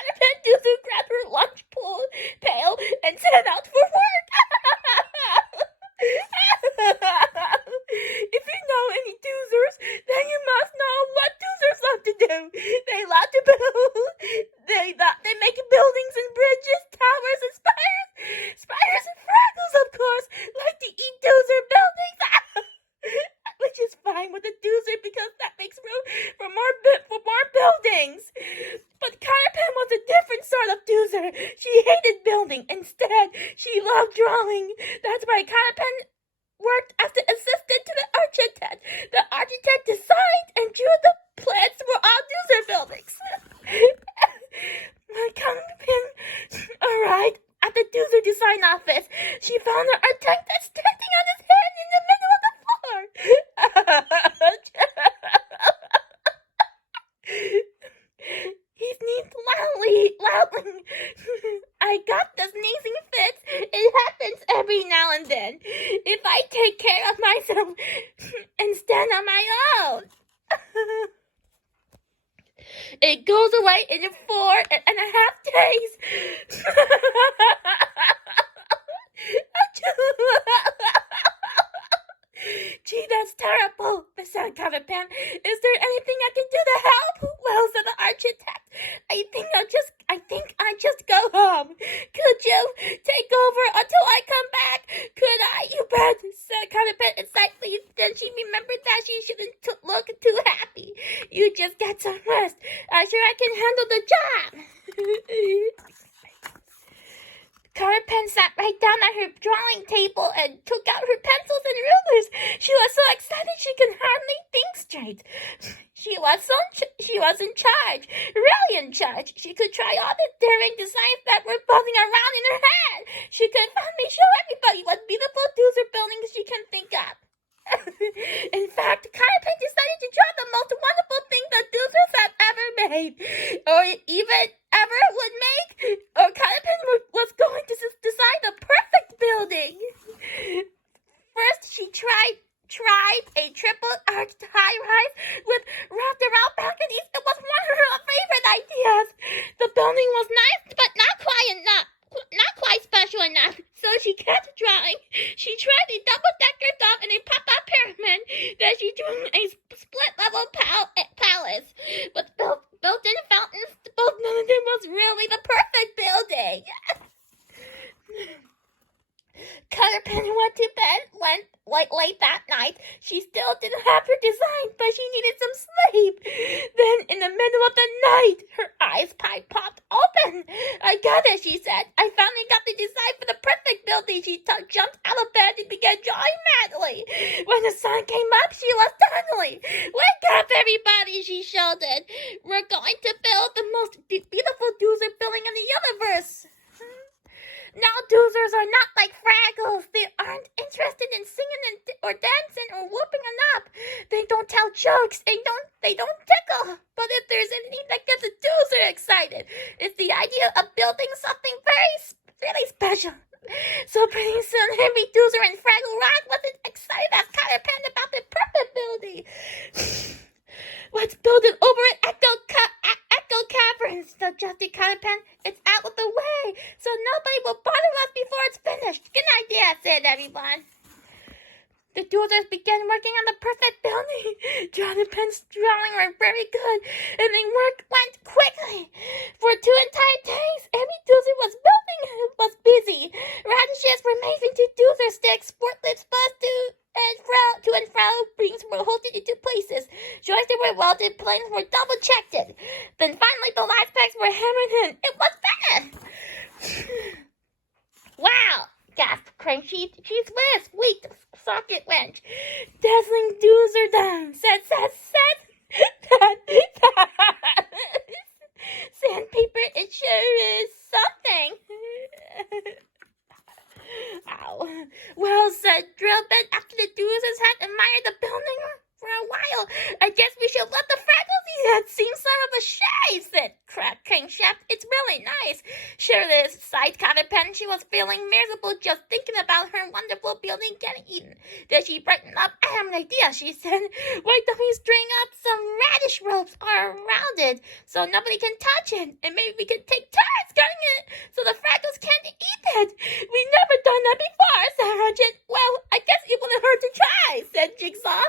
Cotterpin Doozer grabbed her lunch pail and set out for work. If you know any Doozers, then you must know what Doozers love to do. They love to build. They make buildings and bridges, towers and spires. Spires and Fraggles, of course, like to eat Doozer buildings. Which is fine with a Doozer because that makes room for more buildings. But Cotterpin was a different sort of Doozer. She hated building. Instead, she loved drawing. That's why Cotterpin worked as the assistant to the architect. The architect designed and drew the plans for all Doozer buildings. When Cotterpin arrived at the Doozer design office, she found the architect standing on his head in the middle of the floor. He sneezed loudly. I got the sneezing fits. It happens every now and then. If I take care of myself and stand on my own. It goes away in 4.5 days. Gee, that's terrible, said Cotterpin. Is there anything I can do to help? Well, said the architect, I think I just go home. Could you take over until I come back? Could I? You bet, said Cotterpin excitedly. Then she remembered that she shouldn't look too happy. You just get some rest. I'm sure I can handle the job. Cotterpin sat right down at her drawing table and took out her pencils and rulers. She was so excited she could hardly think straight. She was in charge, really in charge. She could try all the daring designs that were buzzing around in her head. She could finally show everybody what beautiful Doozer buildings she can think of. In fact, Cotterpin decided to draw the most wonderful thing that Doozers have ever made, or even ever would make, or Cotterpin was going to design the perfect building. First, she tried a triple-arched high-rise with wrapped-around balconies. It was one of her favorite ideas. The building was nice, but not quite special enough. So she kept drawing. She tried a double-decker dome and a pop-up pyramid. Then she drew a split-level palace with built-in fountains. Both none of them was really the perfect building. Cotterpin went to bed late that night. She still didn't have her design, but she needed some sleep. Then, in the middle of the night, her eyes popped open. I got it, she said. I finally got the design for the perfect building. She jumped out of bed and began drawing madly. When the sun came up, she was startling. Wake up, everybody, she shouted. We're going to build the most beautiful Doozer building in the universe. Now Doozers are not like Fraggles. They aren't interested in singing or dancing or whooping up. They don't tell jokes. They don't tickle. But if there's anything that gets a Doozer excited, it's the idea of building something really special. So pretty soon, every Doozer in Fraggle Rock wasn't excited as Cotterpin about the perfect building. Let's build it over at Echo Caverns, suggested Cotterpin. It's out of the way, so nobody will bother us before it's finished. Good idea, said everyone. The Doozers began working on the perfect building. Cotterpin's drawing were very good, and the work went quickly. For 2 entire days, every Doozer was busy. Radishes were made into Doozer sticks, forklifts buzzed to and fro, beams were hoisted into places. Joists were welded, planes were double-checked. Then finally the last pegs were hammered in. It was finished! Wow! Gasped Crane. She's with. Wait, the socket wrench. Dazzling Doozer done. Said. Sandpaper, it sure is something. Ow. Well, said Drillbit, after the Doozers had admired the building for a while, I guess we should let the Fraggles eat. That seems sort of a shame, said Crankshaft. It's really nice. Sure is, sighed Cotterpin. She was feeling miserable just thinking about her wonderful building getting eaten. Then she brightened up. I have an idea, she said. Why don't we string up some radish ropes around it so nobody can touch it? And maybe we can take turns cutting it so the Fraggles can't eat it. We never done that before, said Hutchin. Well, I guess it wouldn't hurt to try, said Jigsaw.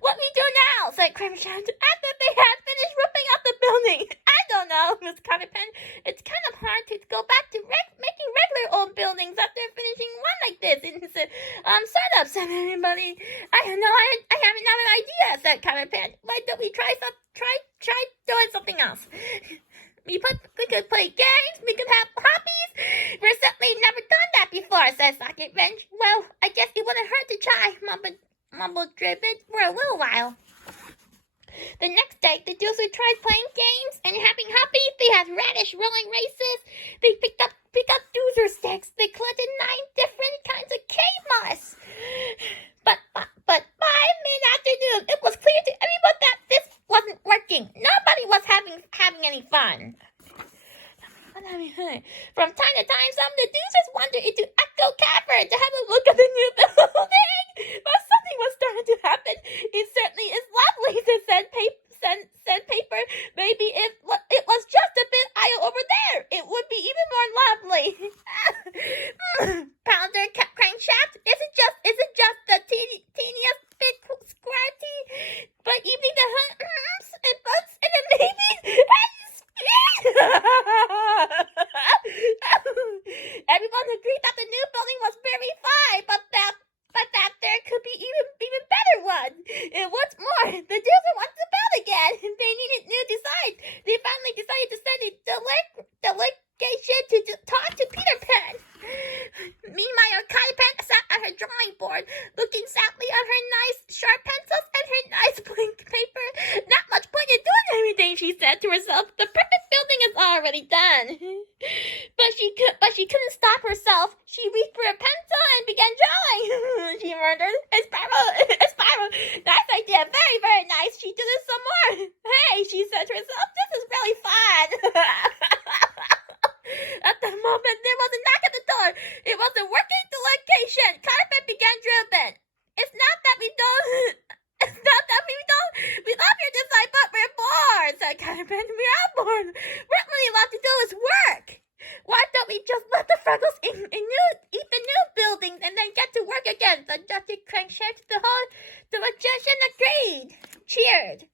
What we do now, said Crimson, after they had finished ripping up the building. I don't know, Miss Cotterpin. It's kind of hard to go back to making regular old buildings after finishing one like this. Sort of, said everybody. I don't know, I have another idea, said Cotterpin. Why don't we try doing something else? We could play games, we could have hobbies. We've certainly never done that before, said Socket Wrench. Well, I guess it wouldn't hurt to try, mumbled Dribbit, for a little while. The next day, the dudes tried playing games and having hobbies. They had radish rolling races. They picked up doozer sticks. They collected 9 different kinds of cave moss. But 5 mid-afternoon, it was clear to everyone that this wasn't working. Nobody was having any fun. From time to time, some of the doozers wandered into Echo Cavern to have a look at the new building. But something was starting to happen. It certainly is lovely, said Paper. Maybe it was just a bit aisle over there. It would be even more lovely. Pounder Crankshaft, is it just the teeniest bit squirty? But evening the humps and butts and the babies. Everyone agreed that the new building was very fine, but that there could be even better one. And what's more, the dudes want to build again. They needed new designs. They finally decided to send a delegation to talk to Peter Pan. Meanwhile, Cotterpin sat at her drawing board, looking sadly at her nice sharp pencils and her nice blank paper. Not much point in doing anything, she said to herself. The perfect building is already done. But she couldn't stop herself. She reached for a pencil and began drawing. She murmured, "A spiral. Nice idea. Very, very nice." She did it some more. Hey, she said to herself, this is really fun. At the moment, there was a knock at the door. It was a working delegation. Cotterpin began dribbling. It's not that we don't. We love your design, but we're bored, said Cotterpin. We're all bored. What we love to do is work. Why don't we just let the Fraggles eat the new buildings and then get to work again? Suggested Crankshaft. The magician agreed. Cheered.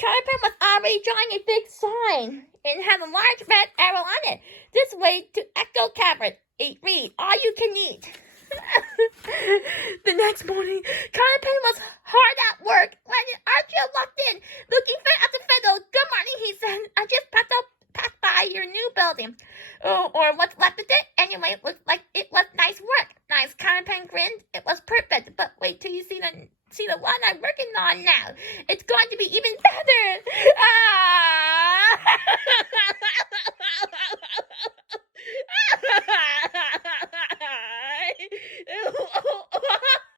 Cotterpin was already drawing a big sign and had a large red arrow on it. This way to Echo Cavern. Read, all you can eat. The next morning, Cotterpin was hard at work when Archie walked in, looking at the fiddle. Good morning, he said. I just passed by your new building. Or what's left of it. Anyway, it looked like it was nice work. Nice. Cotterpin grinned. It was perfect. But wait till you see the one I'm working on now. It's going to be even